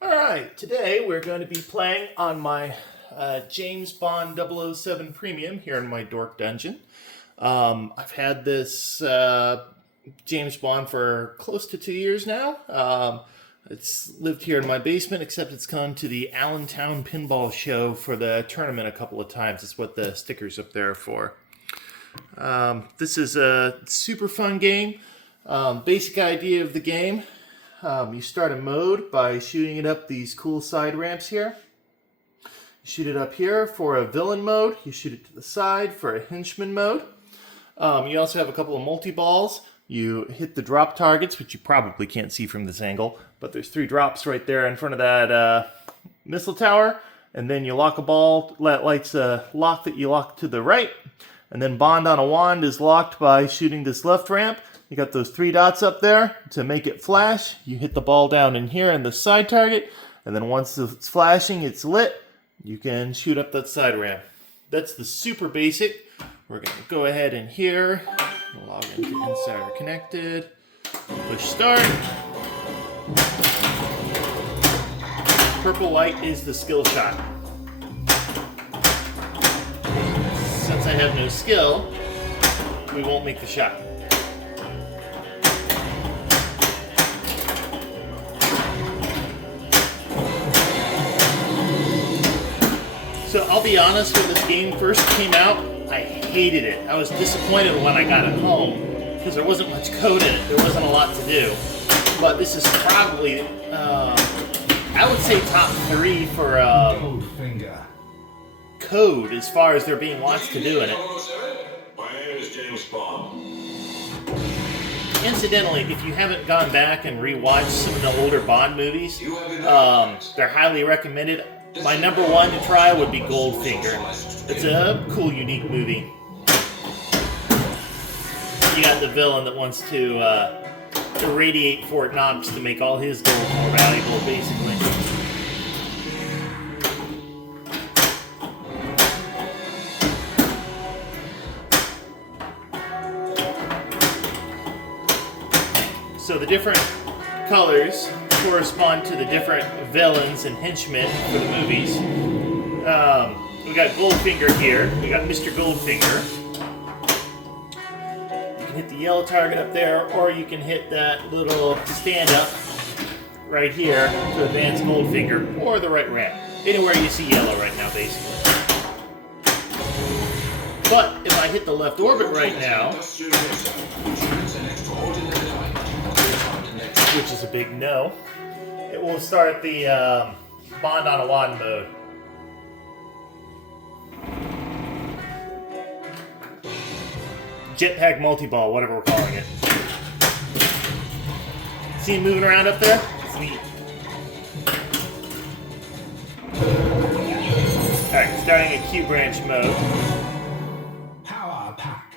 Alright, today we're going to be playing on my James Bond 007 Premium here in my Dork dungeon. I've had this James Bond for close to 2 years now. It's lived here in my basement, except it's come to the Allentown Pinball show for the tournament a couple of times. That's what the stickers up there are for. This is a super fun game. Basic idea of the game. You start a mode by shooting it up these cool side ramps here. You shoot it up here for a villain mode. You shoot it to the side for a henchman mode. You also have a couple of multi-balls. You hit the drop targets, which you probably can't see from this angle, but there's 3 drops right there in front of that missile tower. And then you lock a ball, lights a lock that you lock to the right. And then Bond on a wand is locked by shooting this left ramp. You got those 3 dots up there to make it flash. You hit the ball down in here in the side target, and then once it's flashing, it's lit, you can shoot up that side ramp. That's the super basic. We're going to go ahead and here, log into Insider Connected, push start. Purple light is the skill shot. Since I have no skill, we won't make the shot. So I'll be honest, when this game first came out, I hated it. I was disappointed when I got it home because there wasn't much code in it. There wasn't a lot to do. But this is probably, I would say top 3 for code as far as there being lots to do in it. My name is James Bond. Incidentally, if you haven't gone back and rewatched some of the older Bond movies, they're highly recommended. My number 1 to try would be Goldfinger. It's a cool, unique movie. You got the villain that wants to irradiate Fort Knox to make all his gold more valuable, basically. So the different colors correspond to the different villains and henchmen for the movies. We got Goldfinger here. We got Mr. Goldfinger. You can hit the yellow target up there, or you can hit that little stand-up right here to advance Goldfinger, or the right ramp. Anywhere you see yellow right now, basically. But if I hit the left orbit right now, which is a big no, it will start the Bond on a wand mode. Jetpack multi-ball, whatever we're calling it. See him moving around up there? It's neat. Alright, starting a Q branch mode. Power pack.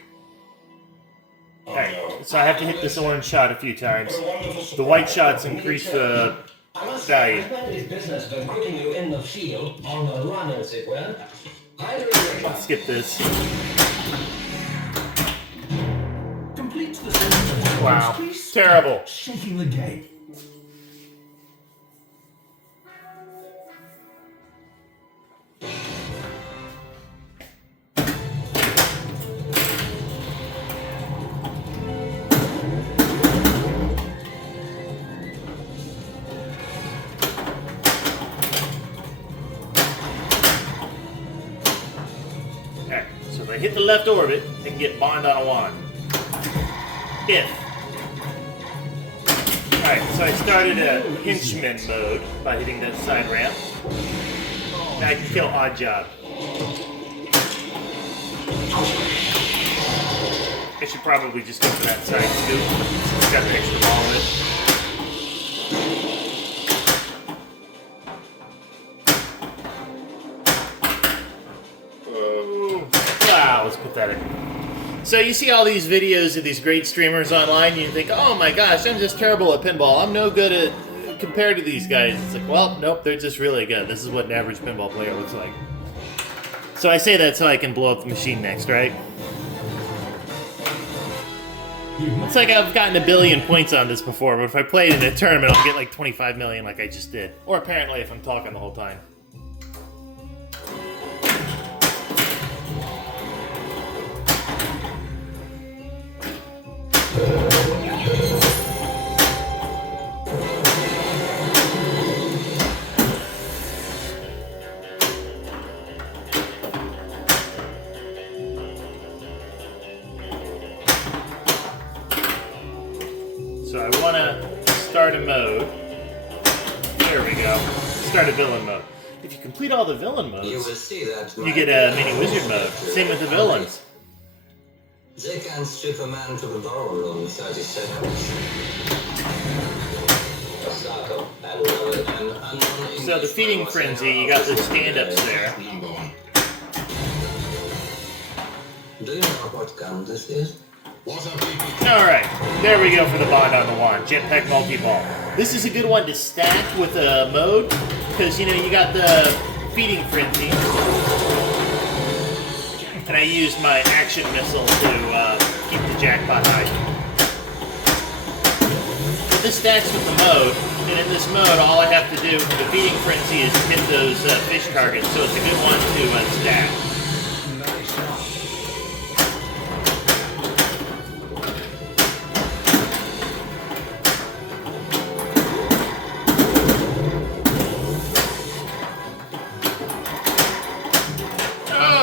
Alright, so I have to hit this orange shot a few times. The white shots increase the value. Let's skip this. Wow, terrible. Shaking the game. Alright, so if I hit the left orbit, I can get Bond on a wand. If. Alright, so I started a henchman mode by hitting that side ramp. Now I can kill Odd Job. I should probably just go for that side scoop. It's got the extra ball in it. Oh, wow, let's put that in. So you see all these videos of these great streamers online, and you think, oh my gosh, I'm just terrible at pinball. I'm no good at compared to these guys. It's like, well, nope, they're just really good. This is what an average pinball player looks like. So I say that so I can blow up the machine next, right? It's like I've gotten 1 billion points on this before, but if I play it in a tournament, I'll get like 25 million like I just did. Or apparently if I'm talking the whole time. So I want to start a mode. There we go. Start a villain mode. If you complete all the villain modes, you get a mini wizard mode. Same with the villains. They can strip a man to the ballroom in 30 seconds. So the feeding frenzy, you got the stand-ups there. Do you know what gun this is? Alright, there we go for the bond on the wand. Jetpack multi-ball. This is a good one to stack with a mode, because, you know, you got the feeding frenzy. And I used my action missile to keep the jackpot high. But this stacks with the mode, and in this mode, all I have to do with the feeding frenzy is hit those fish targets, so it's a good one to stack.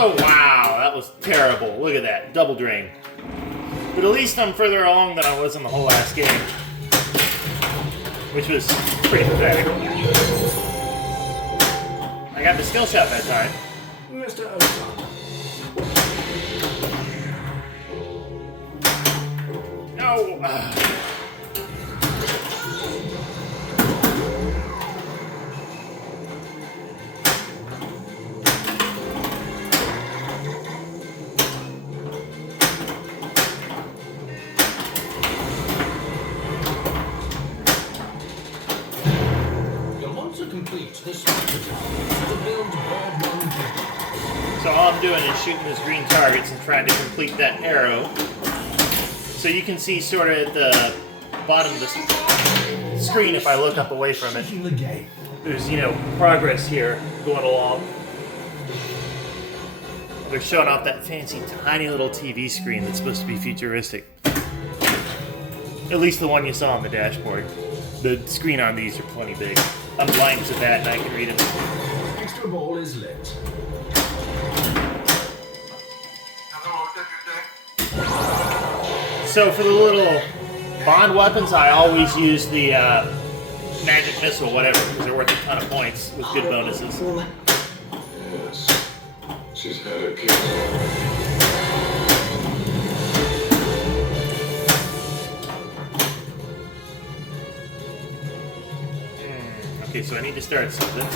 Oh, wow, that was terrible. Look at that, double drain. But at least I'm further along than I was in the whole last game, which was pretty pathetic. I got the skill shot that time. Mr. Osan. No! So all I'm doing is shooting those green targets and trying to complete that arrow. So you can see sort of at the bottom of the screen, if I look up away from Checking the game. there's, you know, progress here going along. They're showing off that fancy tiny little TV screen that's supposed to be futuristic. At least the one you saw on the dashboard. The screen on these are plenty big. I'm blind to that and I can read them. Extra ball is lit. So for the little bond weapons, I always use the magic missile, whatever, because they're worth a ton of points with good bonuses. Yes. She's had her kids. Okay, so I need to start something.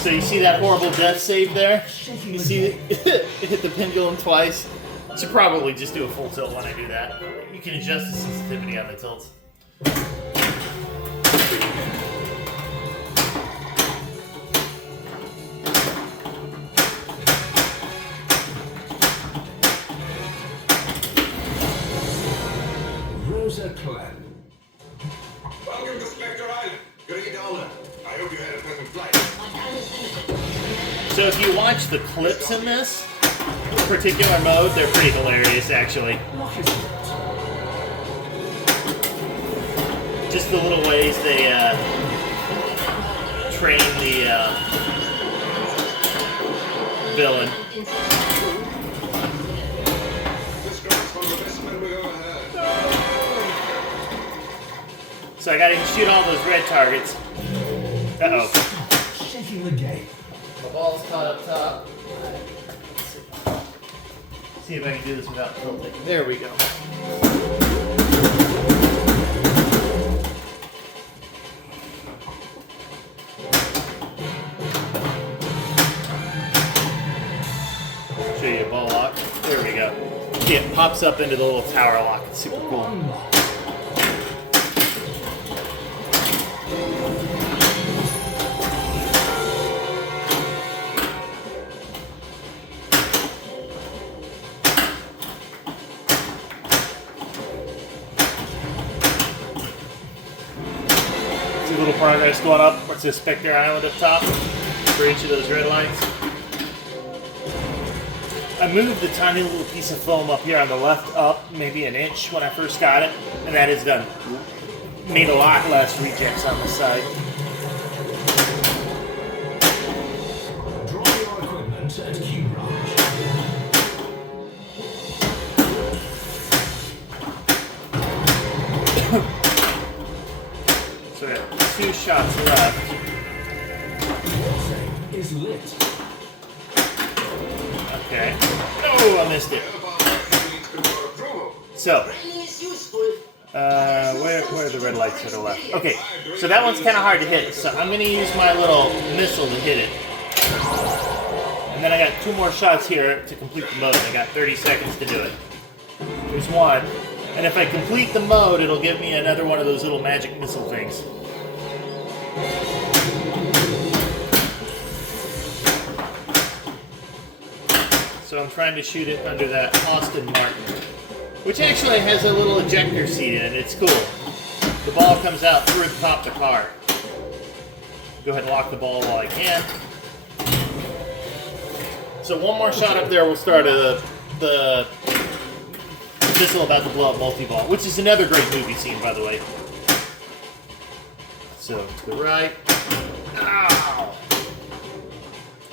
So you see that horrible death save there? You see it hit the pendulum twice? I should probably just do a full tilt when I do that. You can adjust the sensitivity on the tilts. Rosa Clan. Welcome to Spectre Island. Great honor. I hope you had a pleasant flight. So if you watch the clips in this particular mode, they're pretty hilarious, actually. What is it? Just the little ways they train the villain. This girl's one of the best men we've ever had. So I gotta shoot all those red targets. Uh-oh. Shaking the game. The ball's caught up top. Let's see if I can do this without tilting. There we go. Show you a ball lock. There we go. See, it pops up into the little tower lock. It's super cool. See a little progress going up. What's this Spectre Island up top for each of those red lights? I moved the tiny little piece of foam up here on the left up maybe an inch when I first got it, and that has done made a lot less rejects on the side. Draw your equipment at Q Branch. So I got 2 shots left. Thing is lit. Okay. Oh, I missed it. So, where are the red lights that are left? Okay, so that one's kind of hard to hit, so I'm going to use my little missile to hit it. And then I got 2 more shots here to complete the mode. I got 30 seconds to do it. There's one. And if I complete the mode, it'll give me another one of those little magic missile things. So I'm trying to shoot it under that Austin Martin, which actually has a little ejector seat in it. It's cool. The ball comes out through the top of the car. Go ahead and lock the ball while I can. So one more shot up there will start the missile about to blow up multi-ball, which is another great movie scene, by the way. So to the right. Ow!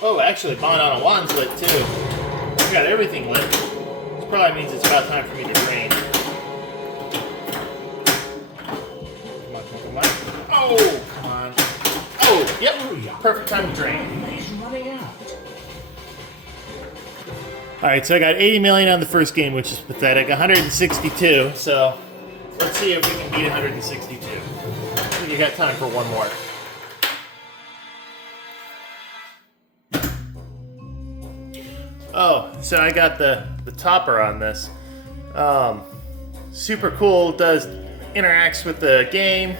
Oh, actually, Bon one's lit too. I got everything lit. This probably means it's about time for me to drain. Come on, come on. Oh, come on. Oh, yep. Perfect time to drain. He's running out. Alright, so I got 80 million on the first game, which is pathetic. 162, so let's see if we can beat 162. I think you got time for one more. Oh, so I got the topper on this. Super cool, interacts with the game,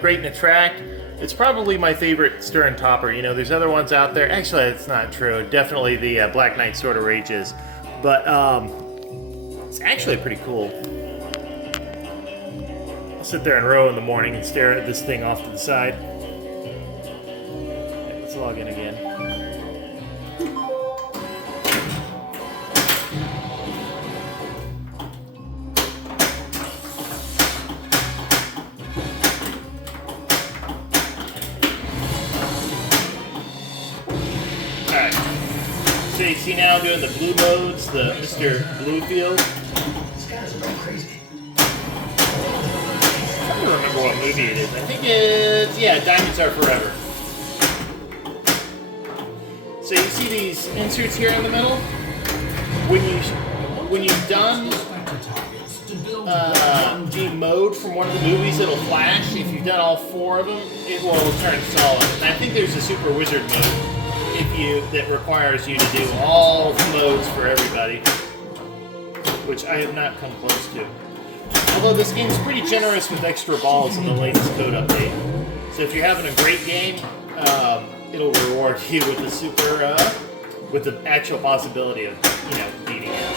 great in a track. It's probably my favorite Stern topper. You know, there's other ones out there. Actually, it's not true. Definitely the Black Knight Sword of Rage is. But it's actually pretty cool. I'll sit there and row in the morning and stare at this thing off to the side. Let's log in again. So you see now doing the blue modes, the Mr. Bluefield. These guys are going crazy. I don't remember what movie it is. I think it's, yeah, Diamonds Are Forever. So you see these inserts here in the middle? When you've done the mode from one of the movies, it'll flash. If you've done all 4 of them, it will turn solid. And I think there's a Super Wizard mode that requires you to do all the modes for everybody, which I have not come close to. Although this game's pretty generous with extra balls in the latest code update. So if you're having a great game, it'll reward you with the super, with the actual possibility of, you know, beating it.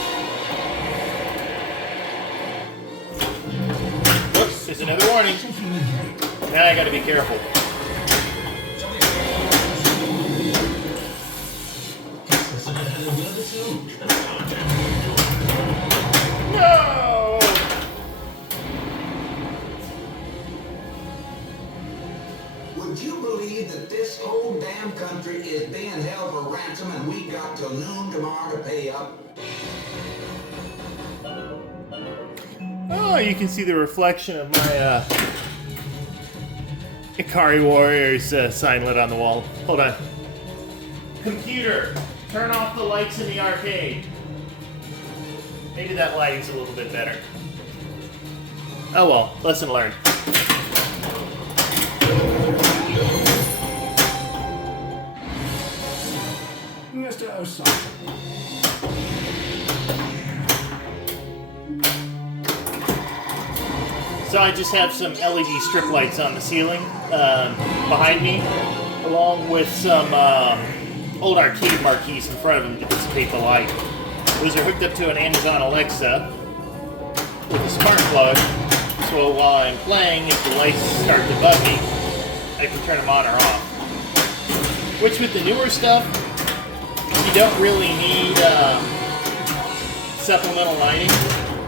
Whoops, there's another warning. Now I gotta be careful. No! Would you believe that this whole damn country is being held for ransom and we got till noon tomorrow to pay up? Oh, you can see the reflection of my Ikari Warriors sign lit on the wall. Hold on. Computer, turn off the lights in the arcade. Maybe that lighting's a little bit better. Oh well, lesson learned. Mr. Osaka. So I just have some LED strip lights on the ceiling behind me, along with some old arcade marquees in front of them to dissipate the light. Those are hooked up to an Amazon Alexa with a spark plug, so while I'm playing, if the lights start to bug me, I can turn them on or off. Which with the newer stuff, you don't really need supplemental lighting.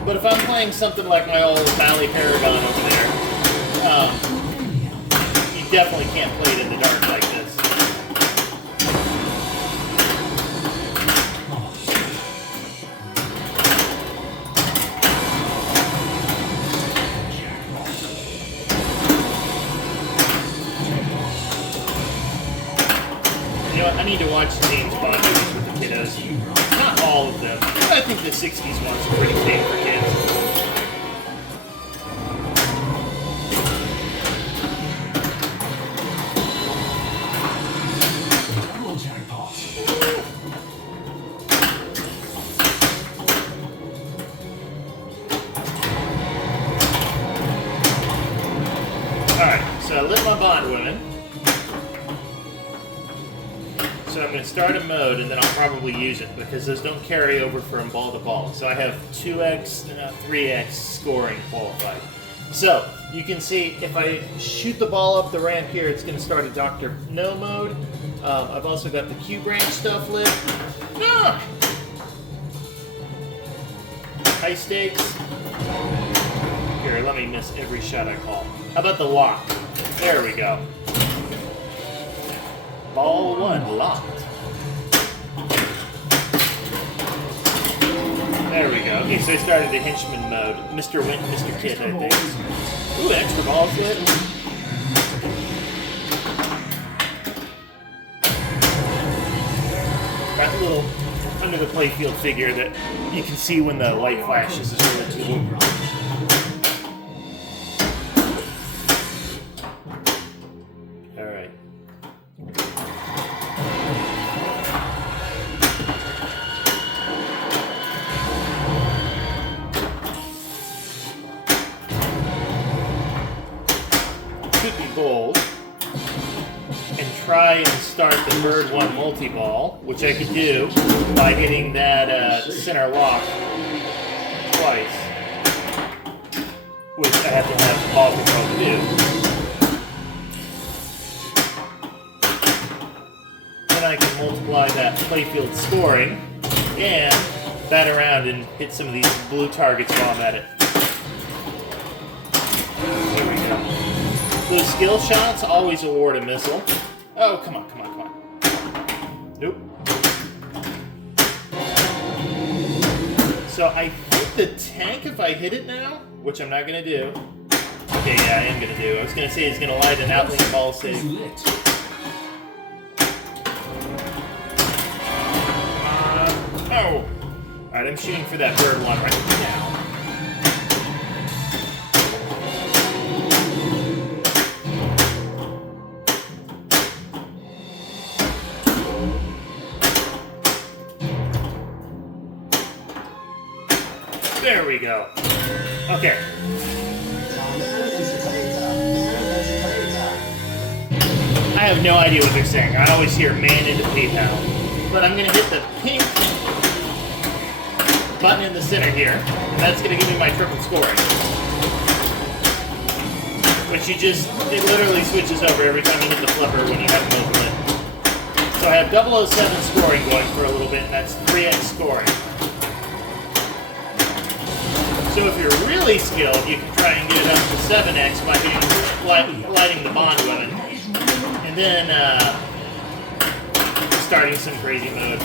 But if I'm playing something like my old Valley Paragon over there, you definitely can't play it in the dark like this. You know what, I need to watch James Bond movies with the kiddos. Not all of them, but I think the 60s ones are pretty safe for kids. Double jackpot. Alright, so I lit my Bond women. So I'm going to start a mode, and then I'll probably use it, because those don't carry over from ball to ball. So I have 2x and 3x scoring qualified. So, you can see, if I shoot the ball up the ramp here, it's going to start a Dr. No mode. I've also got the Q branch stuff lit. Ah! High stakes. Here, let me miss every shot I call. How about the lock? There we go. Ball 1 locked. There we go. Okay, so I started a henchman mode. Mr. Wint, Mr. Kid, I think. Ooh, extra balls hit. Got a little under the playfield figure that you can see when the light flashes is really cool. Alright. Could be bold and try and start the bird 1 multi-ball, which I could do by hitting that center lock twice, which I have to have ball control to do. Then I can multiply that playfield scoring and bat around and hit some of these blue targets while I'm at it. There we go. Those skill shots always award a missile. Oh, come on, come on, come on. Nope. So I think the tank, if I hit it now, which I'm not going to do. Okay, yeah, I am going to do. I was going to say he's going to light an outlink ball save. Lit. Oh! Alright, I'm shooting for that bird 1 right now. There we go. Okay. I have no idea what they're saying. I always hear man into PayPal. But I'm going to hit the pink button in the center here, and that's going to give me my triple scoring. Which it literally switches over every time you hit the flipper when you have it open. So I have 007 scoring going for a little bit, and that's 3x scoring. So if you're really skilled, you can try and get it up to 7x by lighting the Bond weapon. And then starting some crazy mode.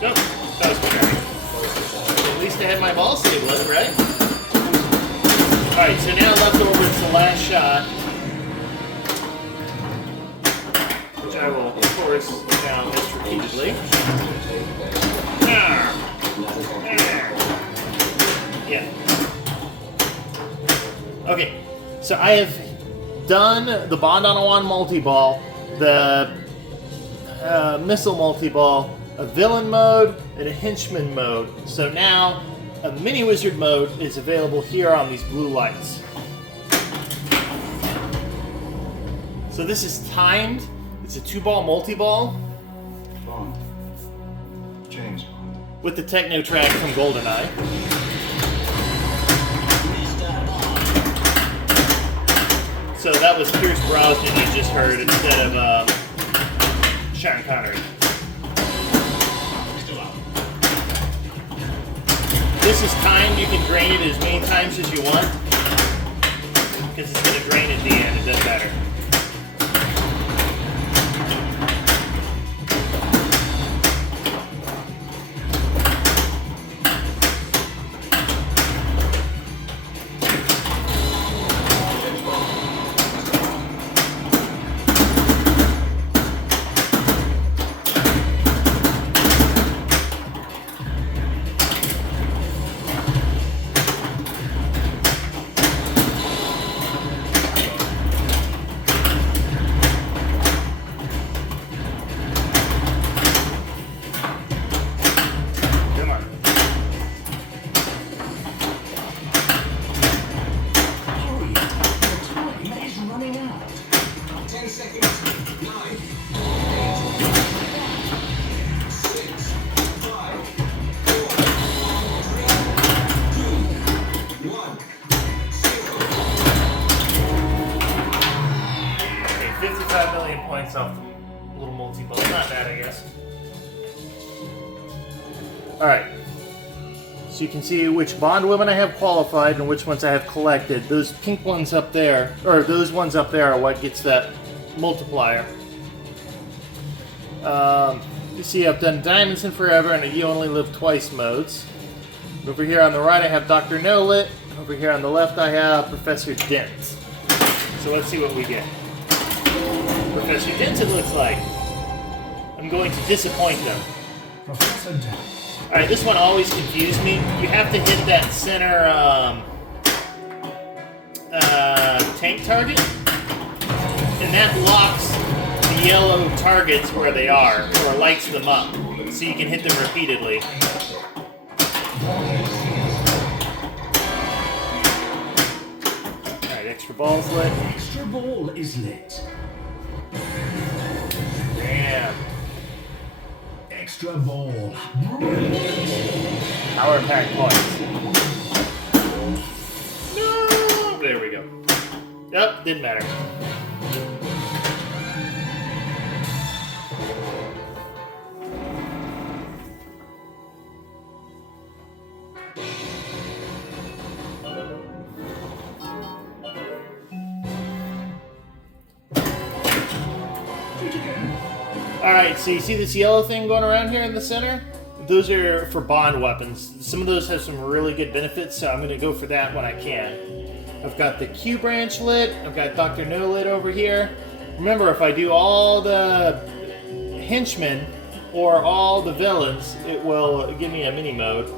Nope, that was scary. At least I had my ball save lit, right? Alright, so now left over is the last shot. Which I will, of course, now miss repeatedly. Yeah. Okay, so I have done the Bond on a One multi-ball, the missile multi-ball, a villain mode, and a henchman mode. So now a mini wizard mode is available here on these blue lights. So this is timed. It's a 2-ball multi-ball Bond. James Bond. with the techno track from GoldenEye. So that was Pierce Brosnan you just heard instead of Sean Connery. This is timed. You can drain it as many times as you want because it's going to drain at the end. It doesn't matter. Alright, so you can see which Bond women I have qualified and which ones I have collected. Those pink ones up there, or those ones up there are what gets that multiplier. You see I've done Diamonds in Forever and a You Only Live Twice modes. Over here on the right I have Dr. No-Lit. Over here on the left I have Professor Dent. So let's see what we get. Professor Dent, it looks like. I'm going to disappoint them. Professor Dent. Alright, this one always confused me. You have to hit that center tank target, and that locks the yellow targets where they are, or lights them up, so you can hit them repeatedly. Alright, extra ball's lit. Extra ball is lit. Damn. Extra ball. Power pack points. No! There we go. Yep, didn't matter. Alright, so you see this yellow thing going around here in the center? Those are for Bond weapons. Some of those have some really good benefits, so I'm going to go for that when I can. I've got the Q branch lit. I've got Dr. No-Lit over here. Remember, if I do all the henchmen or all the villains, it will give me a mini mode.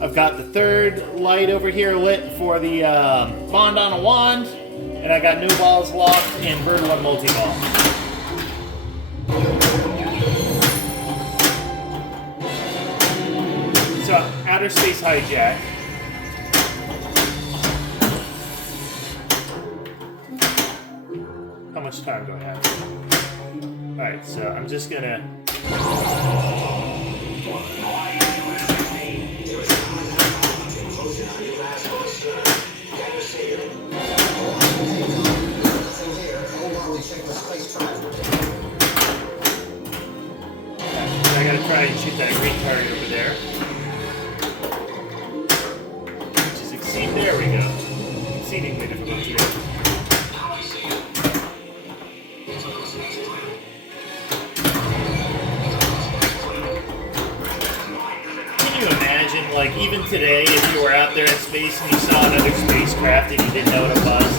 I've got the third light over here lit for the Bond on a wand, and I got No Balls locked in Bird 1 multi-ball. So, Outer Space Hijack. How much time do I have? Alright, so I'm just gonna... I gotta try and shoot that green target over there. Which is there we go. Exceedingly difficult to do. Can you imagine, like, even today, if you were out there in space and you saw another spacecraft and you didn't know what it was?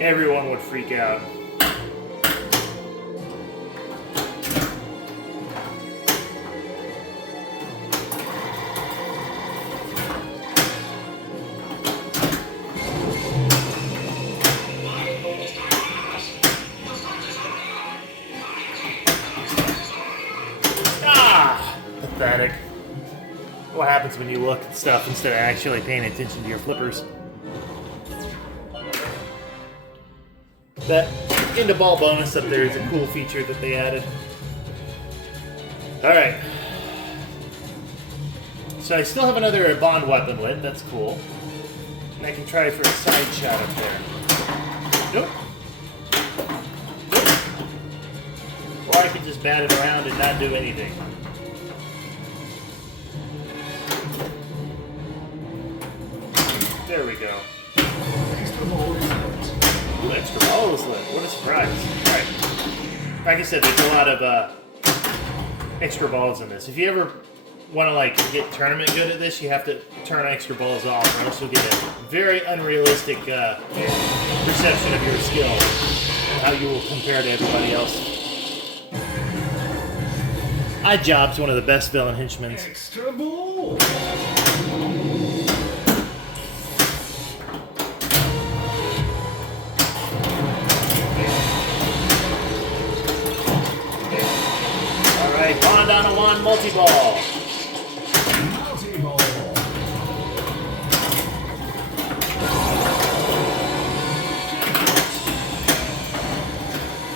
Everyone would freak out. Pathetic. What happens when you look at stuff instead of actually paying attention to your flippers? But into ball bonus up there is a cool feature that they added. Alright. So I still have another bond weapon lit, that's cool. And I can try for a side shot up there. Nope. Nope. Or I can just bat it around and not do anything. There we go. Extra ball is lit. Ooh, extra ball is lit. What a surprise. Alright. Like I said, there's a lot of extra balls in this. If you ever want to like get tournament good at this, you have to turn extra balls off, or else you'll get a very unrealistic perception of your skill and how you will compare to everybody else. Oddjob's one of the best villain henchmen. Extra ball. Alright, Bond on a wand multi-ball. Multi-ball.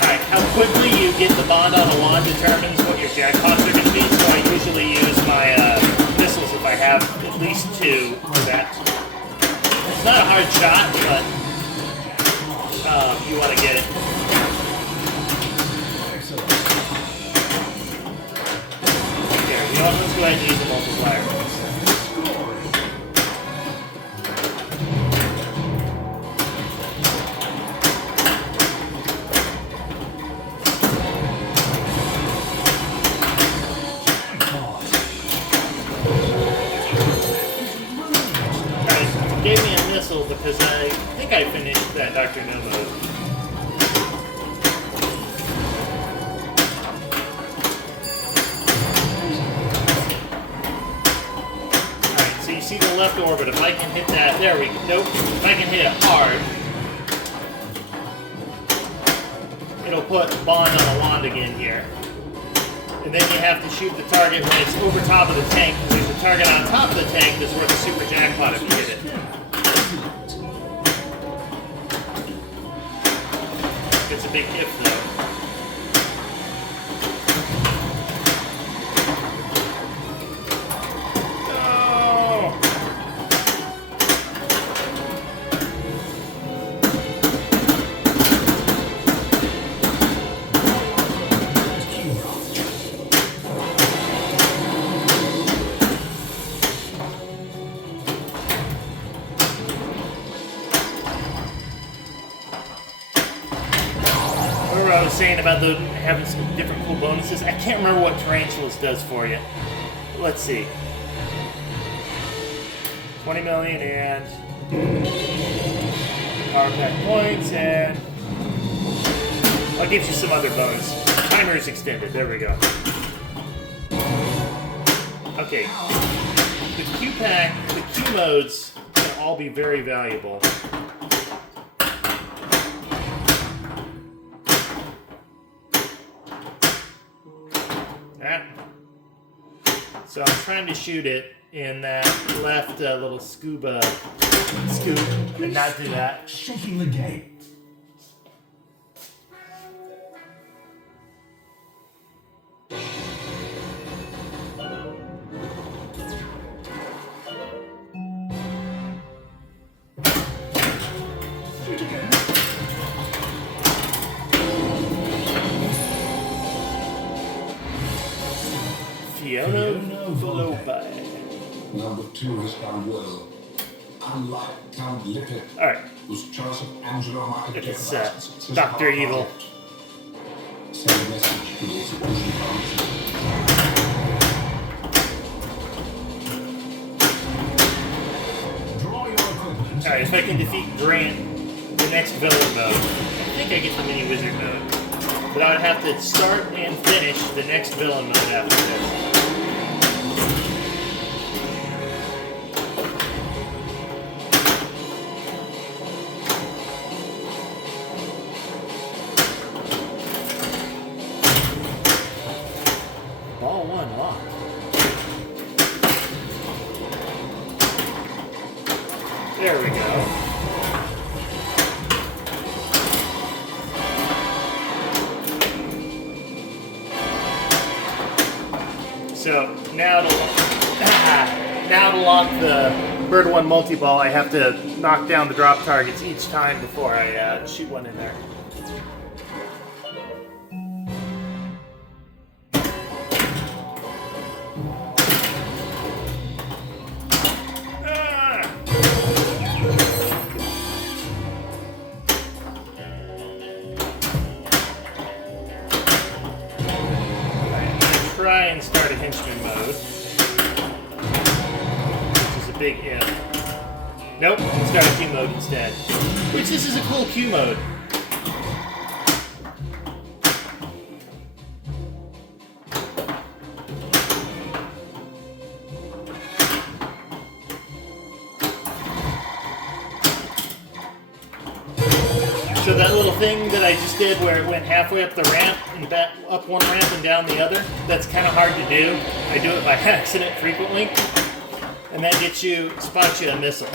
Alright, how quickly you get the Bond on a wand determines what your jackpots are going to be, so I usually use my missiles if I have at least 2 for that. It's not a hard shot, but you want to get it. Excellent. Here, you know what, let's go ahead and use the multiplier. Gave me a missile because I think I finished that Dr. No mode. Alright, so you see the left orbit. If I can hit that, there we go. Nope. If I can hit it hard, it'll put Bond on a wand again here. And then you have to shoot the target when it's over top of the tank, because there's a target on top of the tank that's worth a super jackpot if you hit it. It's a big if though. Oh. Remember I was saying about having some different cool bonuses? I can't remember what Tarantulas does for you. Let's see. 20 million and power pack points, and I'll give you some other bonus. Timer is extended. There we go. Okay. The Q pack, the Q modes can all be very valuable. So I'm trying to shoot it in that left little scuba scoop and not do that. Shaking the game. Shoot again. Fiona Volpe. Number 2 has done well. Unlike Count Lippet, Alright, whose choice of Angelo might if get it's licensed to Dr. our Evil. project. Send a message to those Ocean Council. Draw your equipment. Alright, if I can defeat Grant, the next villain mode, I think I get the mini wizard mode. But I would have to start and finish the next villain mode after this. Ball 1 locked. There we go. So now to lock the Bird 1 multi-ball, I have to knock down the drop targets each time before I shoot one in there. Try and start a henchman mode, which is a big if. Nope, start a Q mode instead. Which this is a cool Q mode. So that little thing that I just did where it went halfway up the ramp and back up one ramp and down the other, that's kind of hard to do. I do it by accident frequently. And that spots you a missile.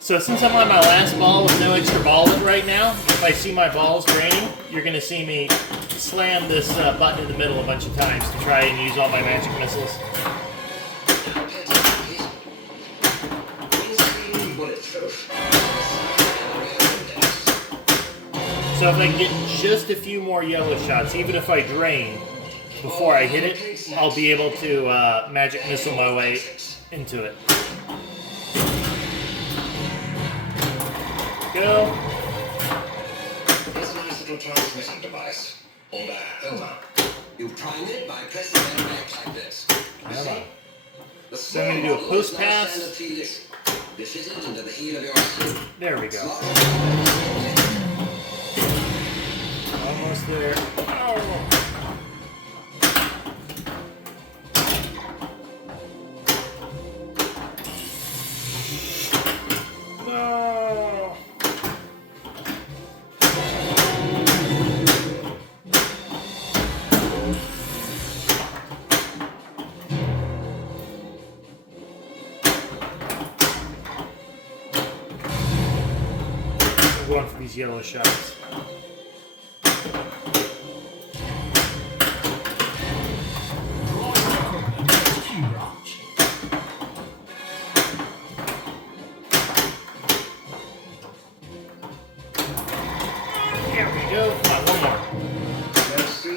So since I'm on my last ball with no extra bullet right now, if I see my balls draining, you're going to see me slam this button in the middle a bunch of times to try and use all my magic missiles. So if I can get just a few more yellow shots, even if I drain before I hit it, I'll be able to magic missile my way into it. Go. Here's a nice little transmission device. Hold on. You prime it by pressing it back like this. Hold on. The So I'm going to do a post pass. This is it into the heel of your shoe. There we go. Almost there. Oh. No. I'm going for these yellow shots.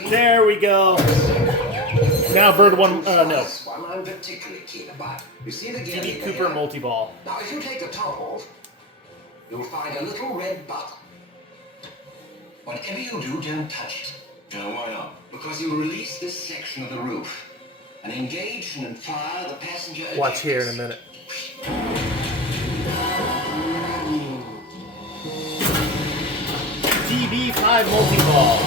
There we go. Now Bird 1, no. One I'm particularly keen about. You see the gear DB lever Cooper here? multi-ball. Now, if you take the top off, you'll find a little red button. Whatever you do, don't touch it. No, why not? Because you release this section of the roof and engage and fire the passenger Watch here in a ejectors. minute. DB5 multi-ball.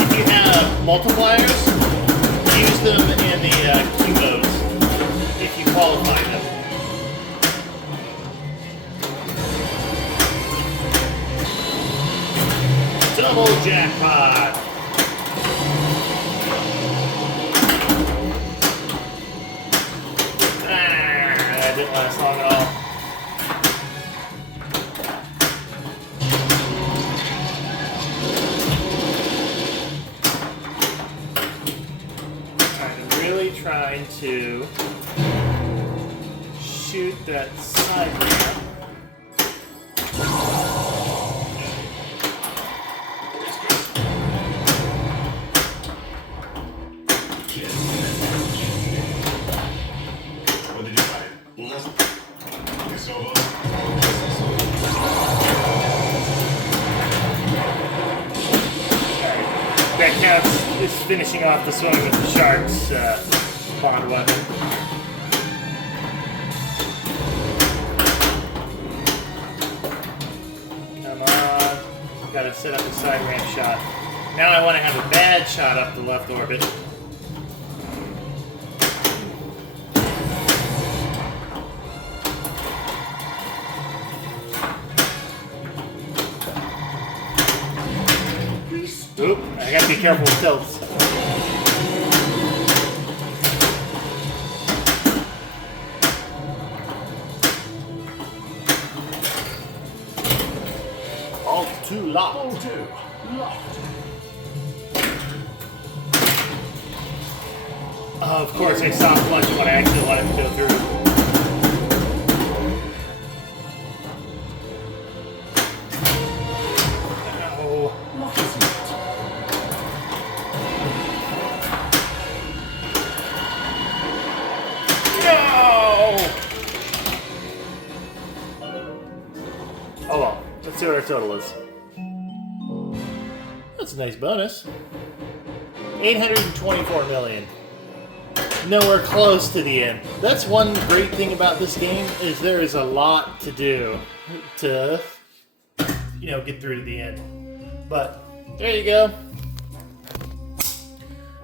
If you have multipliers, use them in the Q modes if you qualify them. Double jackpot! That didn't last long at all. I'm really trying to shoot that side ramp. What did you find? Nothing. It's over. That counts is finishing off the swing with the Sharks bond weapon. Come on. Gotta set up a side ramp shot. Now I want to have a bad shot up the left orbit. Oop, I gotta be careful with tilts. All too locked. Ball 2. Locked. Of course, I soft launch when I actually let it go through. Oh. What is it? No! Oh well, let's see what our total is. That's a nice bonus. 824 million. Nowhere close to the end. That's one great thing about this game is there is a lot to do to, get through to the end. But there you go.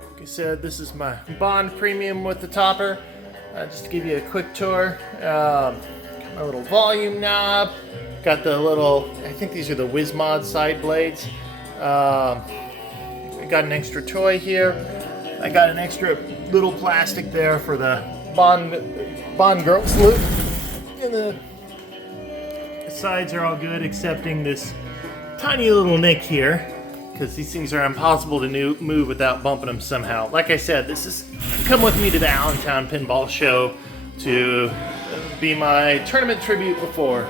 Like I said, this is my Bond Premium with the topper. Just to give you a quick tour. Got my little volume knob. Got the little, I think these are the Wismod side blades. I got an extra toy here. I got an extra little plastic there for the Bond Girls loop. And the sides are all good, excepting this tiny little nick here, because these things are impossible to move without bumping them somehow. Like I said, this is come with me to the Allentown Pinball Show to be my tournament tribute before.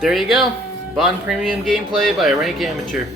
There you go. Bond Premium gameplay by a rank amateur.